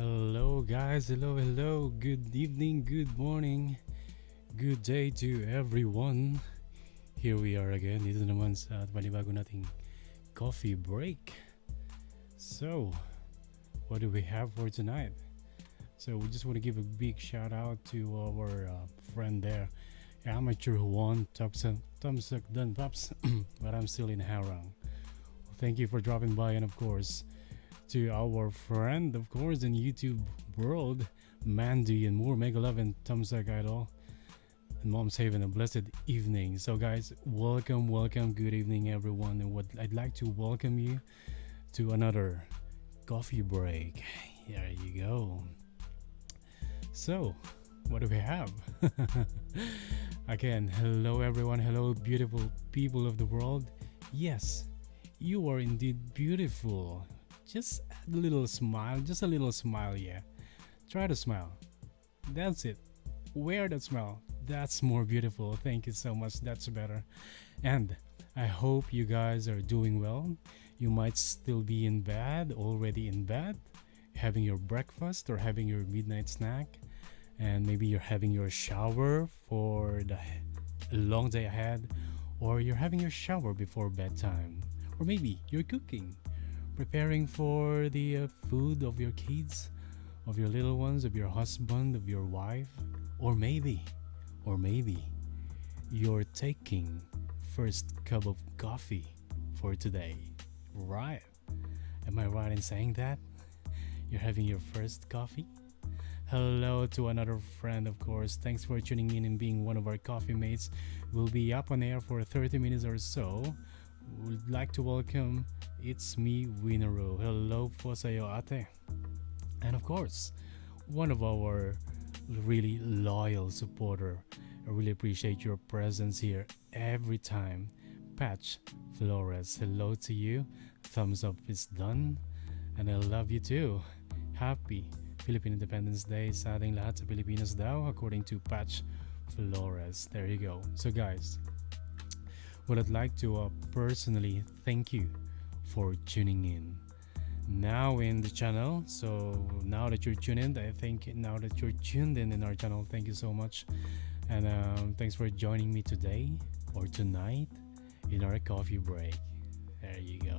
Hello, guys. Hello, hello. Good evening, good morning, good day to everyone. Here we are again. Dito naman sa panibago nating coffee break. So, what do we have for tonight? So, we just want to give a big shout out to our friend there, amateur who won Thumbsuck Dun Pops, but I'm still in Harang. Thank you for dropping by, and of course, to our friend, of course, in YouTube world, Mandy and more Mega Love and Thumbs Up Idol. And Mom's having a blessed evening. So, guys, welcome, good evening, everyone. And what I'd like to welcome you to another coffee break. There you go. So, what do we have? Again, hello, everyone. Hello, beautiful people of the world. Yes, you are indeed beautiful. Just a little smile, just a little smile, yeah. Try to smile. That's it. Wear that smile. That's more beautiful. Thank you so much. That's better. And I hope you guys are doing well. You might still be in bed, already in bed, having your breakfast or having your midnight snack. And maybe you're having your shower for the long day ahead, or you're having your shower before bedtime, or maybe you're cooking, preparing for the food of your kids, of your little ones, of your husband, of your wife, or maybe you're taking first cup of coffee for today. Right? Am I right in saying that? You're having your first coffee? Hello to another friend, of course. Thanks for tuning in and being one of our coffee mates. We'll be up on air for 30 minutes or so. Would like to welcome It's Me, Winero. Hello po sa'yo, ate. And of course, one of our really loyal supporter. I really appreciate your presence here every time. Patch Flores, hello to you. Thumbs up is done. And I love you too. Happy Philippine Independence Day sa ating lahat sa Pilipinas daw, according to Patch Flores. There you go. So guys, what I'd like to personally thank you for tuning in now in the channel. So now that you're tuned in, I think now that you're tuned in our channel, thank you so much. And thanks for joining me today or tonight in our coffee break. There you go.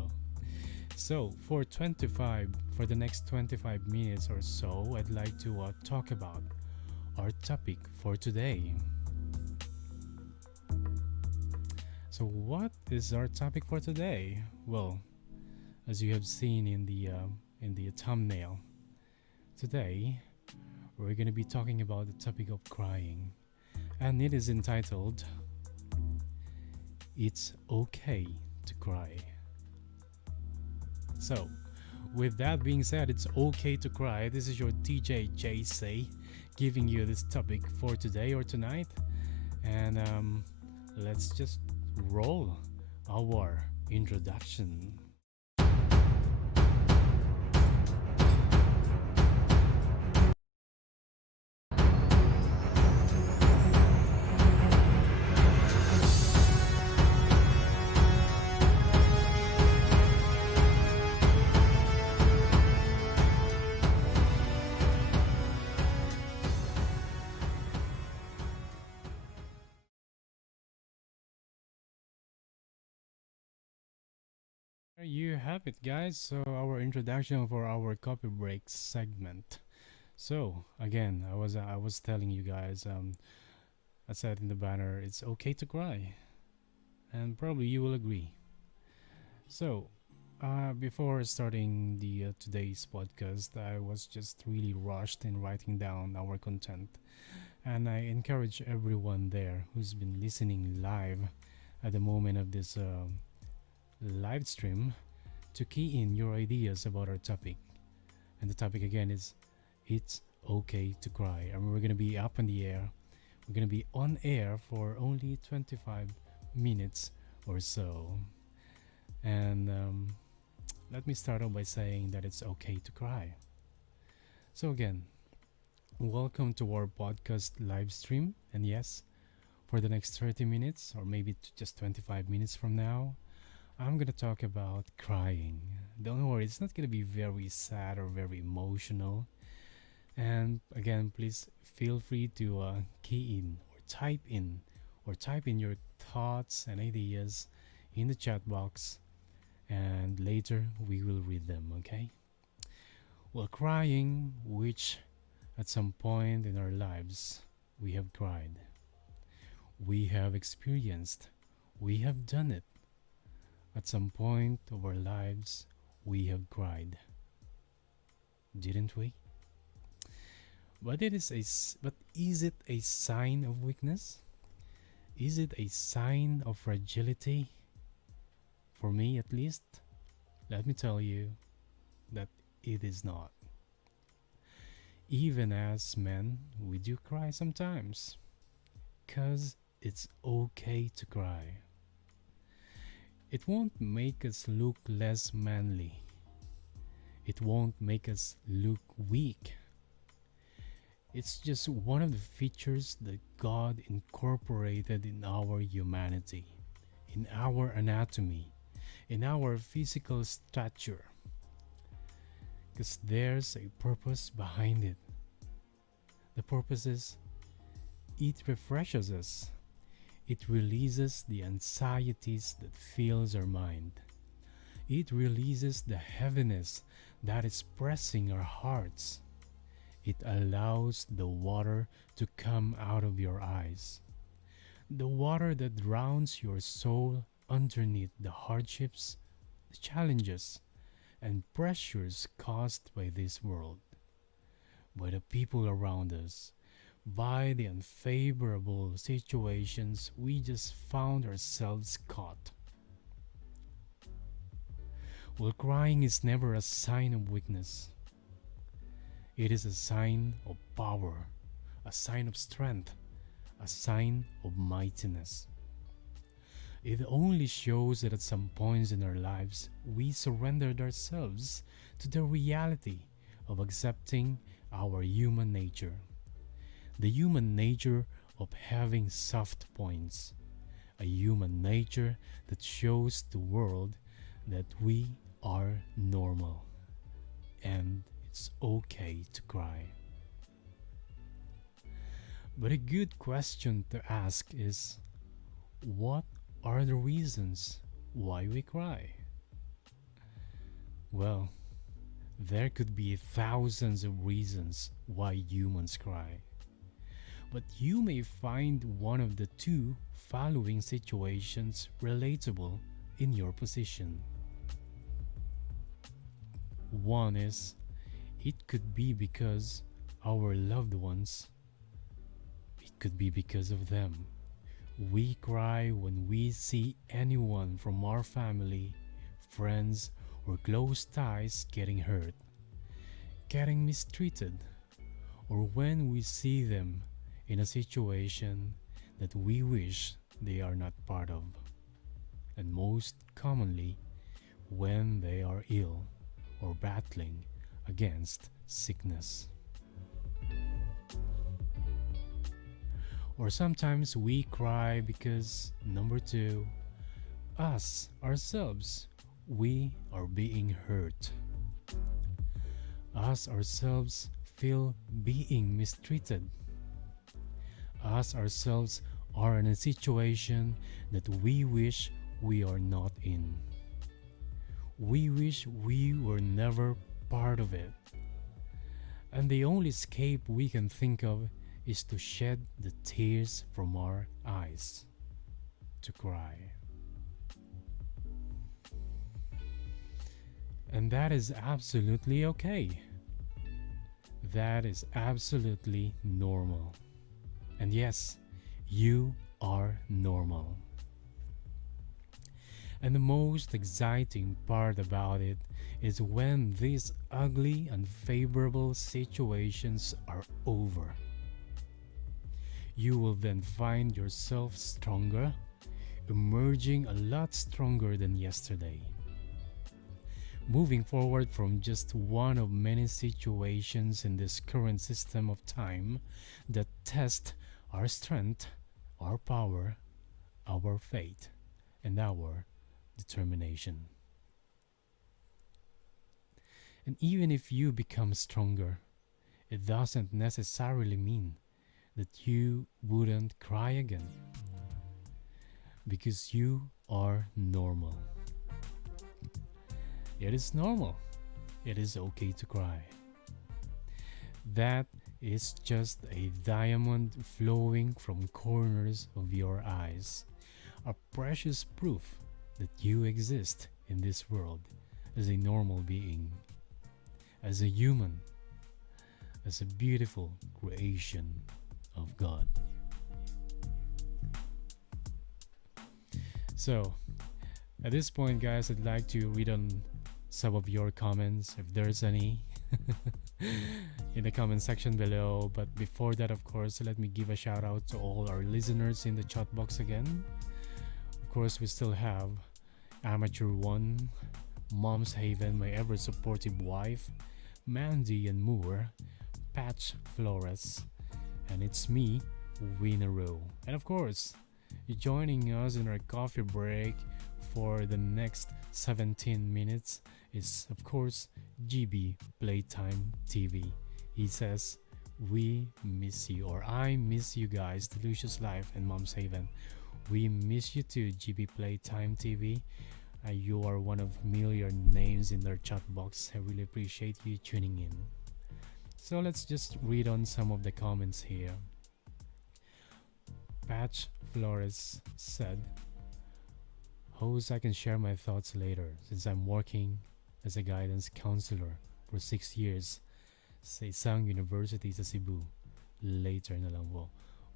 So for the next 25 minutes or so, I'd like to talk about our topic for today. So what is our topic for today? Well, as you have seen in the thumbnail, today we're going to be talking about the topic of crying, and it is entitled "It's Okay to Cry." So, with that being said, it's okay to cry. This is your DJ JC giving you this topic for today or tonight, and let's just roll our introduction. There you have it, guys. So our introduction for our coffee break segment. So again, I was telling you guys, I said in the banner, it's okay to cry, and probably you will agree. So, before starting the today's podcast, I was just really rushed in writing down our content, and I encourage everyone there who's been listening live at the moment of this live stream to key in your ideas about our topic. And the topic again is it's okay to cry. And we're gonna be up in the air. We're gonna be on air for only 25 minutes or so. And let me start off by saying that it's okay to cry. So again, welcome to our podcast live stream. And yes, for the next 30 minutes or maybe just 25 minutes from now, I'm gonna talk about crying. Don't worry, it's not gonna be very sad or very emotional. And again, please feel free to key in or type in your thoughts and ideas in the chat box, and later we will read them, okay? Well, crying, which at some point in our lives we have cried, we have experienced, we have done it. At some point of our lives, we have cried, didn't we? But is it a sign of weakness? Is it a sign of fragility? For me, at least, let me tell you that it is not. Even as men, we do cry sometimes, cause it's okay to cry. It won't make us look less manly. It won't make us look weak. It's just one of the features that God incorporated in our humanity, in our anatomy, in our physical stature. Because there's a purpose behind it. The purpose is it refreshes us. It releases the anxieties that fills our mind. It releases the heaviness that is pressing our hearts. It allows the water to come out of your eyes. The water that drowns your soul underneath the hardships, the challenges, and pressures caused by this world, by the people around us, by the unfavorable situations we just found ourselves caught. Well, crying is never a sign of weakness. It is a sign of power, a sign of strength, a sign of mightiness. It only shows that at some points in our lives we surrendered ourselves to the reality of accepting our human nature. The human nature of having soft points. A human nature that shows the world that we are normal and it's okay to cry. But a good question to ask is, what are the reasons why we cry? Well, there could be thousands of reasons why humans cry. But you may find one of the two following situations relatable in your position. One is, it could be because our loved ones, it could be because of them. We cry when we see anyone from our family, friends, or close ties getting hurt, getting mistreated, or when we see them in a situation that we wish they are not part of, and most commonly when they are ill or battling against sickness. Or sometimes we cry because, number two, us, ourselves, we are being hurt. Us, ourselves, feel being mistreated. Us, ourselves, are in a situation that we wish we are not in. We wish we were never part of it. And the only escape we can think of is to shed the tears from our eyes, to cry. And that is absolutely okay. That is absolutely normal. And yes, you are normal. And the most exciting part about it is when these ugly, unfavorable situations are over. You will then find yourself stronger, emerging a lot stronger than yesterday. Moving forward from just one of many situations in this current system of time that test our strength, our power, our faith, and our determination. And even if you become stronger, it doesn't necessarily mean that you wouldn't cry again because you are normal. It is normal. It is okay to cry. That is just a diamond flowing from corners of your eyes, a precious proof that you exist in this world as a normal being, as a human, as a beautiful creation of God. So, at this point, guys, I'd like to read on some of your comments if there's any in the comment section below. But before that, of course, let me give a shout out to all our listeners in the chat box again. Of course, we still have Amateur One, Mom's Haven, my ever supportive wife, Mandy and Moore, Patch Flores, and it's me, Winero. And of course, joining us in our coffee break for the next 17 minutes is, of course, GB Playtime TV. He says, we miss you, or I miss you guys, TheLucios Life and Mom's Haven. We miss you too, GB Playtime TV. You are one of million names in their chat box. I really appreciate you tuning in. So let's just read on some of the comments here. Patch Flores said, host, I can share my thoughts later since I'm working as a guidance counselor for 6 years sa isang university sa Cebu. Later na lang po.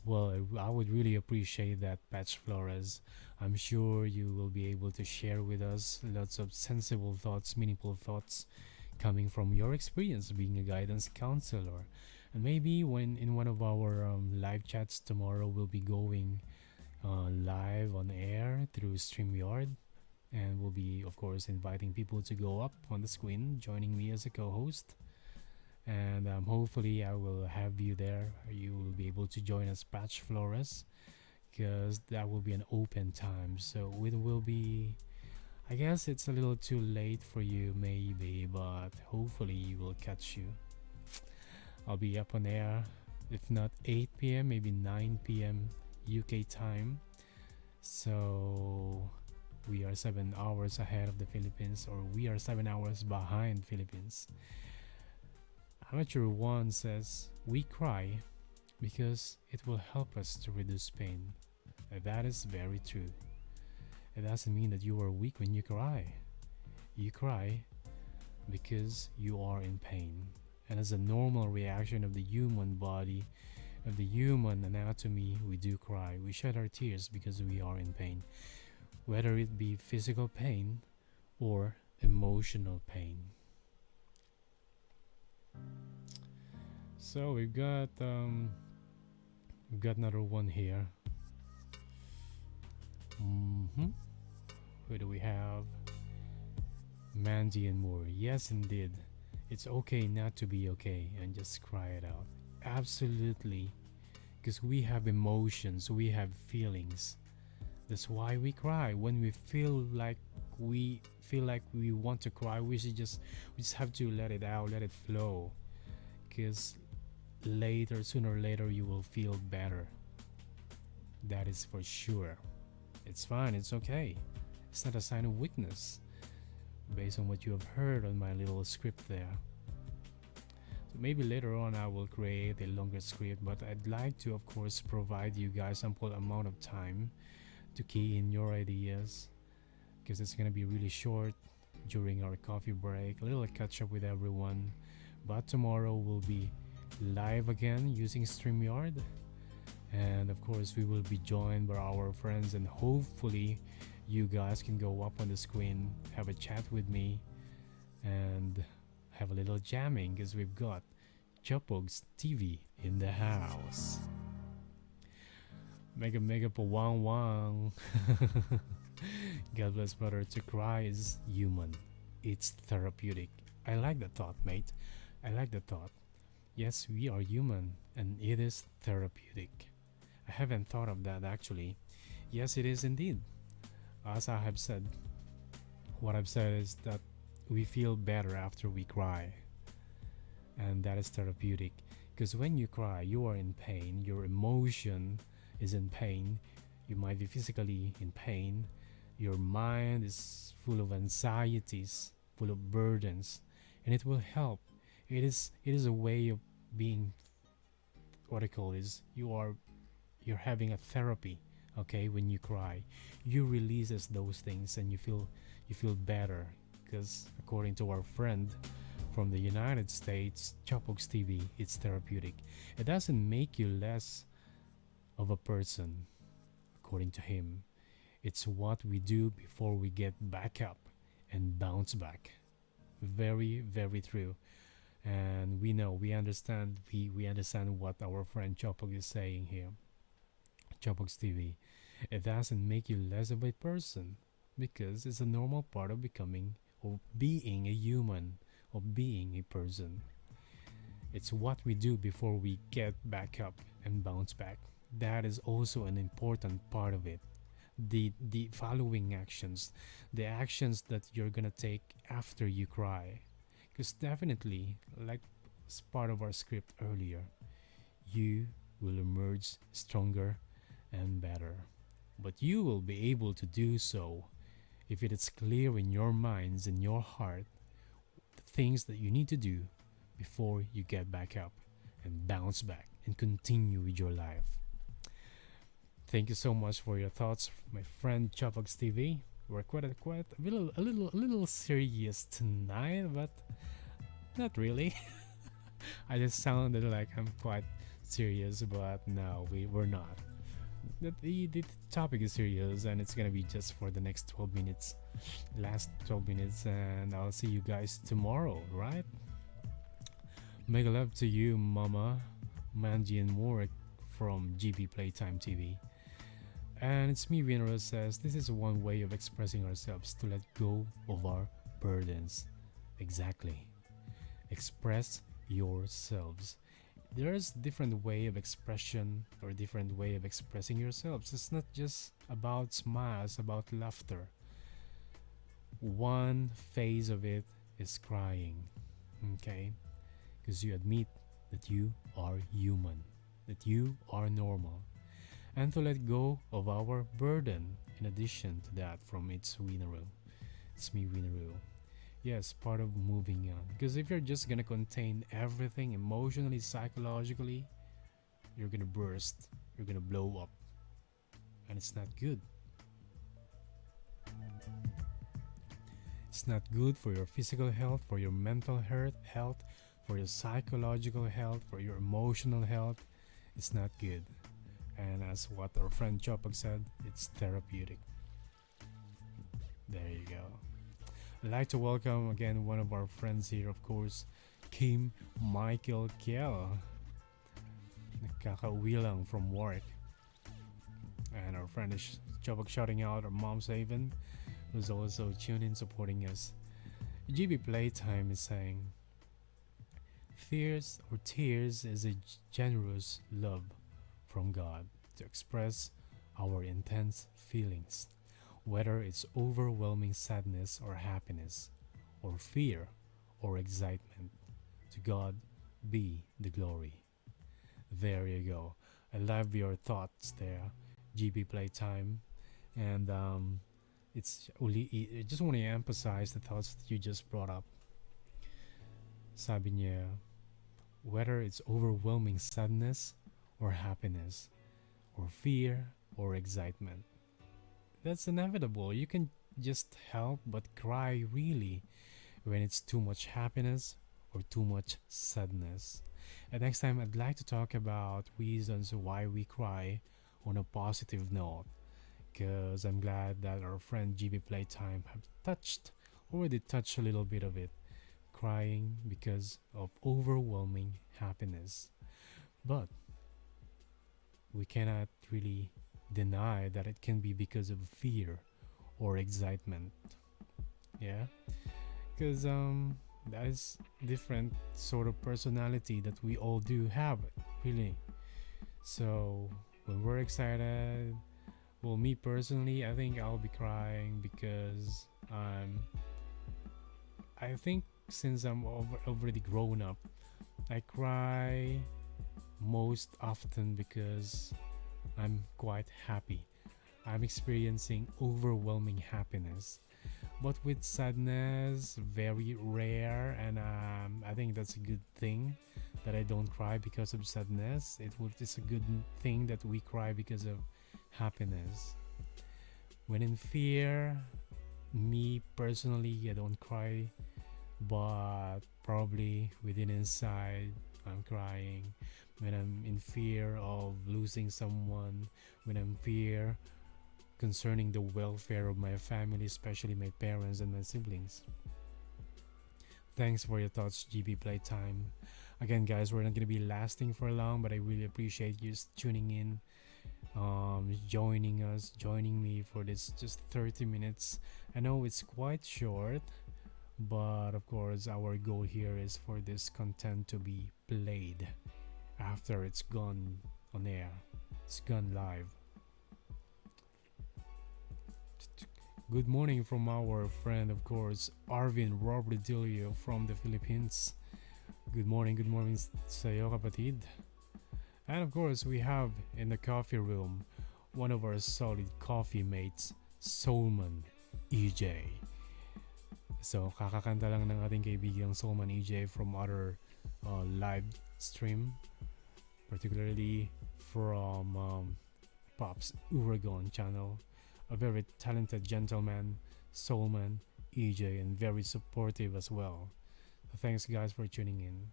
Well, I would really appreciate that, Patch Flores. I'm sure you will be able to share with us lots of sensible thoughts, meaningful thoughts coming from your experience being a guidance counselor. And maybe when in one of our live chats tomorrow, we'll be going live on air through StreamYard. And we'll be, of course, inviting people to go up on the screen, joining me as a co host. And hopefully, I will have you there. You will be able to join us, Patch Flores, because that will be an open time. So it will be, I guess it's a little too late for you, maybe, but hopefully, you will catch you. I'll be up on air, if not 8 p.m., maybe 9 p.m. UK time. So we are 7 hours ahead of the Philippines, or we are 7 hours behind Philippines. Amateur One says, we cry because it will help us to reduce pain. And that is very true. It doesn't mean that you are weak when you cry. You cry because you are in pain. And as a normal reaction of the human body, of the human anatomy, we do cry. We shed our tears because we are in pain. Whether it be physical pain or emotional pain. So we've got another one here. Who do we have? Mandy and Moore. Yes, indeed. It's okay not to be okay and just cry it out. Absolutely. Because we have emotions, we have feelings. That's why we cry. When we feel like we want to cry, we just have to let it out, let it flow. Because sooner or later, you will feel better. That is for sure. It's fine, it's okay. It's not a sign of weakness, based on what you have heard on my little script there. So maybe later on I will create a longer script, but I'd like to, of course, provide you guys ample amount of time to key in your ideas, because it's gonna be really short during our coffee break, a little catch up with everyone. But tomorrow we'll be live again using StreamYard, and of course we will be joined by our friends, and hopefully you guys can go up on the screen, have a chat with me, and have a little jamming, because we've got Chopog's TV in the house. Mega po wang wang. God bless, brother. To cry is human. It's therapeutic. I like the thought, mate. I like the thought. Yes, we are human, and it is therapeutic. I haven't thought of that actually. Yes, it is indeed. As I have said, what I've said is that we feel better after we cry. and that is therapeutic. Because when you cry, you are in pain, your emotion is in pain, you might be physically in pain, your mind is full of anxieties, full of burdens, and it will help. It is a way of being, what I call is, you're having a therapy. Okay, when you cry, you releases those things and you feel better, because according to our friend from the United States, Chopox TV, it's therapeutic. It doesn't make you less of a person, according to him. It's what we do before we get back up and bounce back. Very, very true. And we know, we understand what our friend Chopox is saying here. Chopox TV. It doesn't make you less of a person, because it's a normal part of becoming, of being a human, of being a person. It's what we do before we get back up and bounce back. That is also an important part of it. The following actions, the actions that you're gonna take after you cry. Because definitely, like as part of our script earlier, you will emerge stronger and better. But you will be able to do so if it is clear in your minds and your heart the things that you need to do before you get back up and bounce back and continue with your life. Thank you so much for your thoughts, my friend Chopox TV. We're quite a little serious tonight, but not really. I just sounded like I'm quite serious, but no, we're not. The topic is serious, and it's gonna be just for the next 12 minutes, last 12 minutes, and I'll see you guys tomorrow, right? Mega love to you, Mama, Manji, and Morik from GB Playtime TV. And it's me, Winner, says this is one way of expressing ourselves to let go of our burdens. Exactly. Express yourselves. There's different way of expression or different way of expressing yourselves. It's not just about smiles, about laughter. One phase of it is crying. Okay? Because you admit that you are human, that you are normal, and to let go of our burden. In addition to that, from its Winaroo, it's me, Winaroo. Yes, part of moving on. Because if you're just gonna contain everything emotionally, psychologically, you're gonna burst, you're gonna blow up, and it's not good. It's not good for your physical health, for your mental health, for your psychological health, for your emotional health. It's not good. And as what our friend Chopak said, it's therapeutic. There you go. I'd like to welcome again one of our friends here, of course, Kim Michael Kiel. Nakakauwi lang from work. And our friend is Chopak shouting out our mom's Haven, who's also tuned in supporting us. GB Playtime is saying, tears is a generous love from God to express our intense feelings, whether it's overwhelming sadness or happiness, or fear or excitement. To God be the glory. There you go. I love your thoughts there, GB Playtime. And I just want to emphasize the thoughts that you just brought up. Sabi niya, whether it's overwhelming sadness or happiness, or fear or excitement. That's inevitable. You can just help but cry really when it's too much happiness or too much sadness. And next time, I'd like to talk about reasons why we cry on a positive note, because I'm glad that our friend GB Playtime have already touched a little bit of it, crying because of overwhelming happiness. But we cannot really deny that it can be because of fear or excitement. Yeah, because that is different sort of personality that we all do have, really. So when we're excited, well, me personally, I think I'll be crying because I think since I'm already grown up, I cry most often because I'm quite happy. I'm experiencing overwhelming happiness, but with sadness, very rare, and I think that's a good thing that I don't cry because of sadness. It's a good thing that we cry because of happiness. When in fear, me personally, I don't cry, but probably within inside, I'm crying. When I'm in fear of losing someone, when I'm fear concerning the welfare of my family, especially my parents and my siblings. Thanks for your thoughts, GB Playtime. Again, guys, we're not gonna be lasting for long, but I really appreciate you tuning in, joining us, joining me for this just 30 minutes. I know it's quite short, but of course, our goal here is for this content to be played after it's gone on air, it's gone live. Good morning from our friend, of course, Arvin Robredelio from the Philippines. Good morning sa'yo kapatid. And of course, we have in the coffee room one of our solid coffee mates, Soulman EJ. So, kakakanta lang ng ating kaibigang Soulman EJ from other live stream, particularly from Pop's Uragon channel. A very talented gentleman, Soulman EJ, and very supportive as well. So thanks, guys, for tuning in.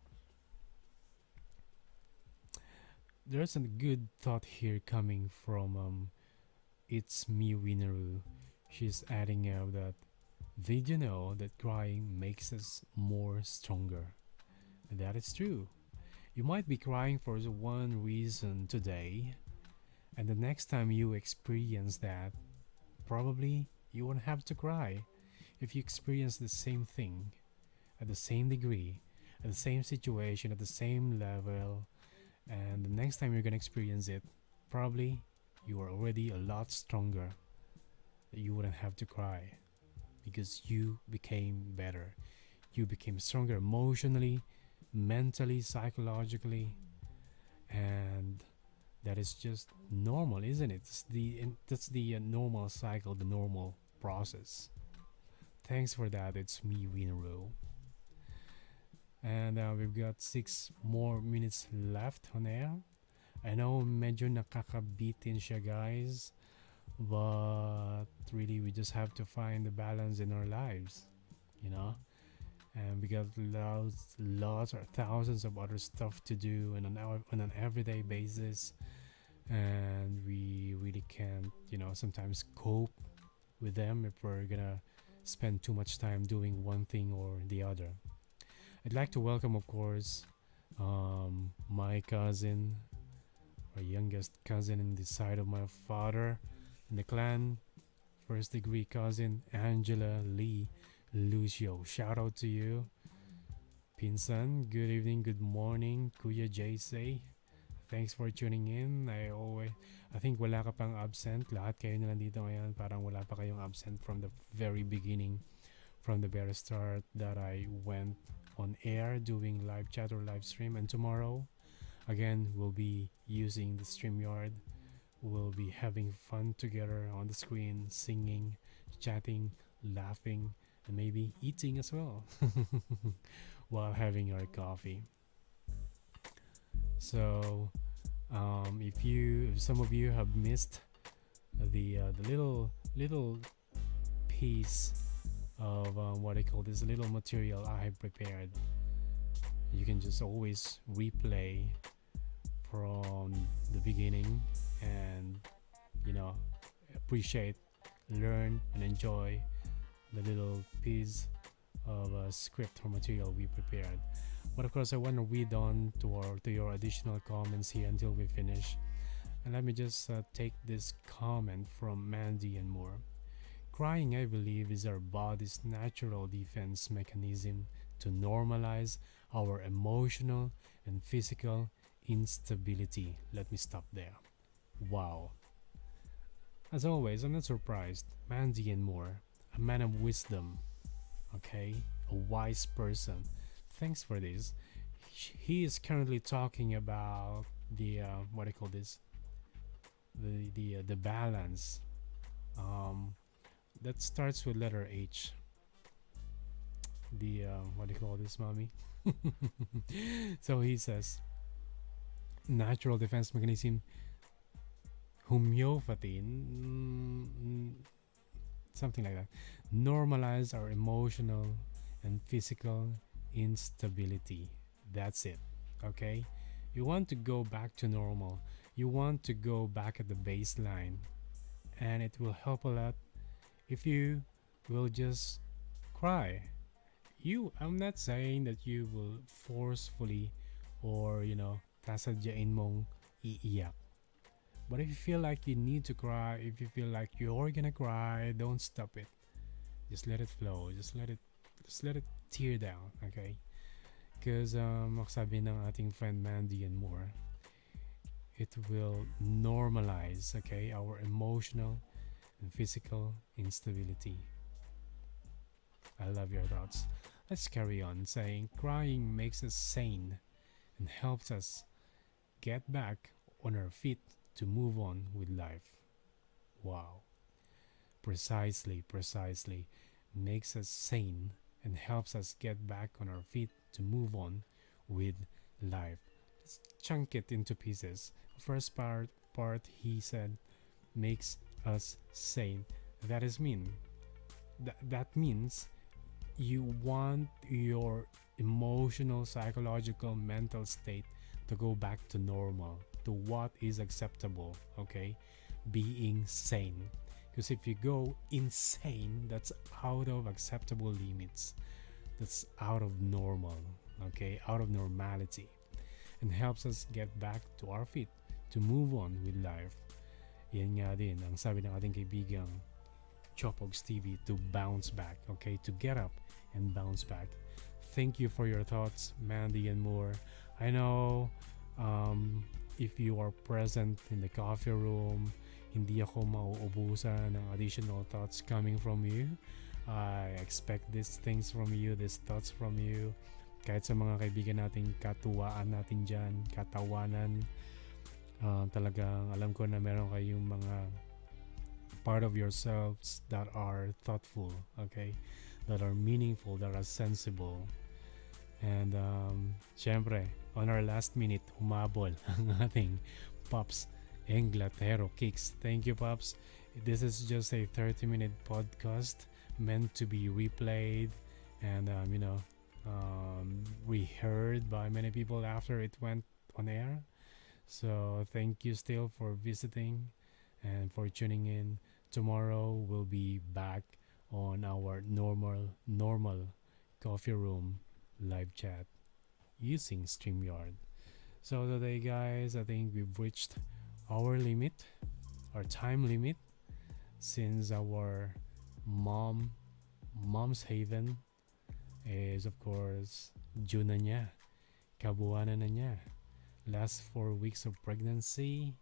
There's a good thought here coming from It's Me Winneru. She's adding out that, did you know that crying makes us more stronger? And that is true. You might be crying for one reason today, and the next time you experience that, probably you won't have to cry. If you experience the same thing at the same degree, at the same situation, at the same level, and the next time you're gonna experience it, probably you are already a lot stronger. You wouldn't have to cry because you became better. You became stronger emotionally, mentally, psychologically, and that is just normal, isn't it? That's the normal cycle, the normal process. Thanks for that. It's me, Winro. And we've got 6 more minutes left on air. I know medyo nakakabitin siya, guys, but really we just have to find the balance in our lives, you know. And we got lots or thousands of other stuff to do on an everyday basis, and we really can't, sometimes cope with them if we're gonna spend too much time doing one thing or the other. I'd like to welcome, of course, my cousin, our youngest cousin in the side of my father in the clan, first degree cousin Angela Lee Lucio. Shout out to you, Pinsan. Good evening, good morning, Kuya JC. Thanks for tuning in. I think wala ka pang absent. Lahat kayo na nandito ngayon. Parang wala pa kayong absent from the very beginning, from the very start that I went on air doing live chat or live stream. And tomorrow, again, we'll be using the StreamYard. We'll be having fun together on the screen, singing, chatting, laughing, and maybe eating as well while having our coffee. So, if some of you have missed the little piece of what I call this little material I have prepared, you can just always replay from the beginning and appreciate, learn, and enjoy the little piece of script or material we prepared. But of course, I want to read on to your additional comments here until we finish. And let me just take this comment from Mandy and more. Crying, I believe, is our body's natural defense mechanism to normalize our emotional and physical instability. Let me stop there. Wow. As always, I'm not surprised. Mandy and more, a man of wisdom, okay? A wise person. Thanks for this. he is currently talking about the what do you call this, the balance, um, that starts with letter H. The what do you call this, mommy? So he says natural defense mechanism, homeopathy, something like that, normalize our emotional and physical instability. That's it. Okay, you want to go back to normal, you want to go back at the baseline, and it will help a lot if you will just cry. I'm not saying that you will forcefully, or tasadyain mong iiyak. But if you feel like you need to cry, if you feel like you're gonna cry, don't stop it. Just let it flow. Just let it tear down, okay? Because sabi ng ating friend Mandy and more, it will normalize, okay, our emotional and physical instability. I love your thoughts. Let's carry on saying crying makes us sane and helps us get back on our feet to move on with life. Wow. Precisely. Makes us sane and helps us get back on our feet to move on with life. Let's chunk it into pieces. First part he said makes us sane. That is mean. That means you want your emotional, psychological, mental state to go back to normal, to what is acceptable, okay? Being sane. Because if you go insane, that's out of acceptable limits. That's out of normal, okay? Out of normality. And helps us get back to our feet to move on with life. Yan nga din ang sabi ng ating kaibigang Chopogs TV, to bounce back, okay? To get up and bounce back. Thank you for your thoughts, Mandy and more. I know if you are present in the coffee room, hindi ako mauubusan ng additional thoughts coming from you. I expect these things from you, these thoughts from you. Kahit sa mga kaibigan nating katuwaan natin dyan, katawanan, talagang alam ko na meron kayong mga part of yourselves that are thoughtful, okay? That are meaningful, that are sensible. And syempre, on our last minute, humabol ang ating Pops Englatero Kicks. Thank you, Pops. This is just a 30-minute podcast meant to be replayed and, reheard by many people after it went on air. So thank you still for visiting and for tuning in. Tomorrow we'll be back on our normal coffee room live chat using StreamYard. So today, guys, I think we've reached our limit, our time limit, since our mom's haven is of course June na niya, kabuwanan na niya. Last 4 weeks of pregnancy,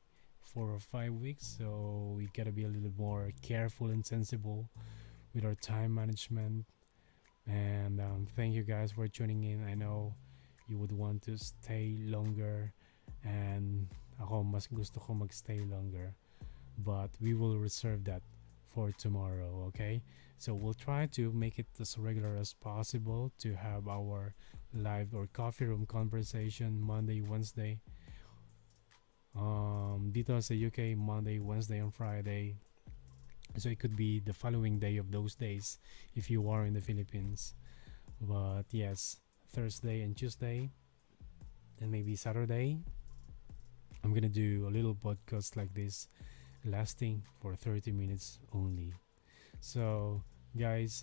4 or 5 weeks, so we gotta be a little more careful and sensible with our time management. And thank you guys for tuning in. I know you would want to stay longer, and ako mas gusto ko magstay longer, but we will reserve that for tomorrow, okay? So we'll try to make it as regular as possible to have our live or coffee room conversation Monday, Wednesday. Dito sa UK, Monday, Wednesday, and Friday. So it could be the following day of those days if you are in the Philippines. But yes, Thursday and Tuesday, and maybe Saturday, I'm gonna do a little podcast like this, lasting for 30 minutes only. So guys,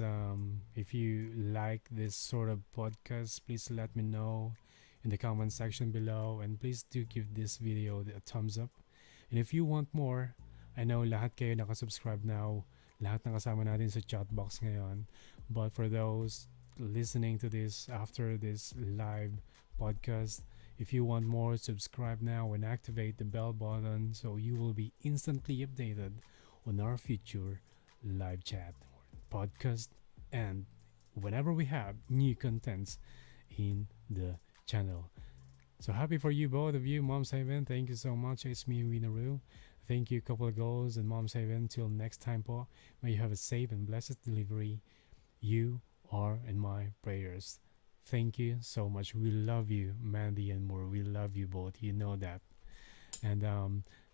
if you like this sort of podcast, please let me know in the comment section below, and please do give this video a thumbs up. And if you want more, I know lahat kayo nakasubscribe now, lahat ng kasama natin sa chat box ngayon, but for those listening to this after this live podcast, if you want more, subscribe now and activate the bell button so you will be instantly updated on our future live chat or podcast, and whenever we have new contents in the channel. So happy for you, both of you, Mom's Haven. Thank you so much. It's me, Winaru. Thank you, couple of goals, and Mom's Haven. Till next time, po. May you have a safe and blessed delivery. You are in my prayers. Thank you so much. We love you, Mandy and Moore. We love you both. You know that. And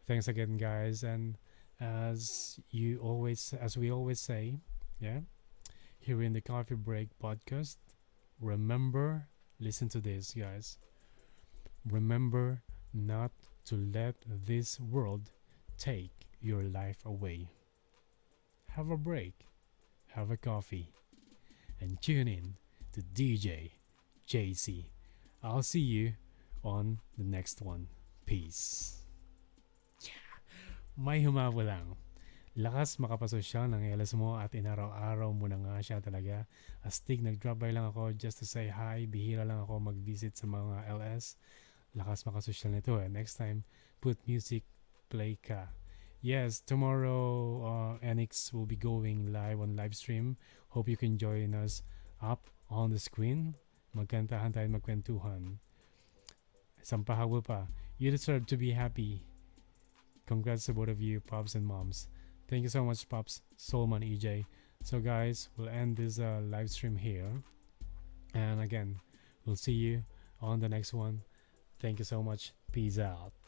thanks again, guys. And as we always say, yeah, here in the Coffee Break podcast, remember, listen to this, guys. Remember not to let this world take your life away. Have a break, have a coffee, and tune in to DJ JC. I'll see you on the next one. Peace. May humabo lang. Lakas makapasosyal ng elas mo at inaraw-araw mo na nga siya talaga. Astig, nag-drop by lang ako just to say hi. Bihira lang ako mag-visit sa mga LS. Lakas makasosyal nito eh. Next time, put music, play ka. Yes, tomorrow NX will be going live on live stream. Hope you can join us up on the screen. Magkantahan tayo, magkwentuhan. Sampahawal pa. You deserve to be happy. Congrats to both of you, Pops and Moms. Thank you so much, Pops, Solman, EJ. So, guys, we'll end this live stream here. And again, we'll see you on the next one. Thank you so much. Peace out.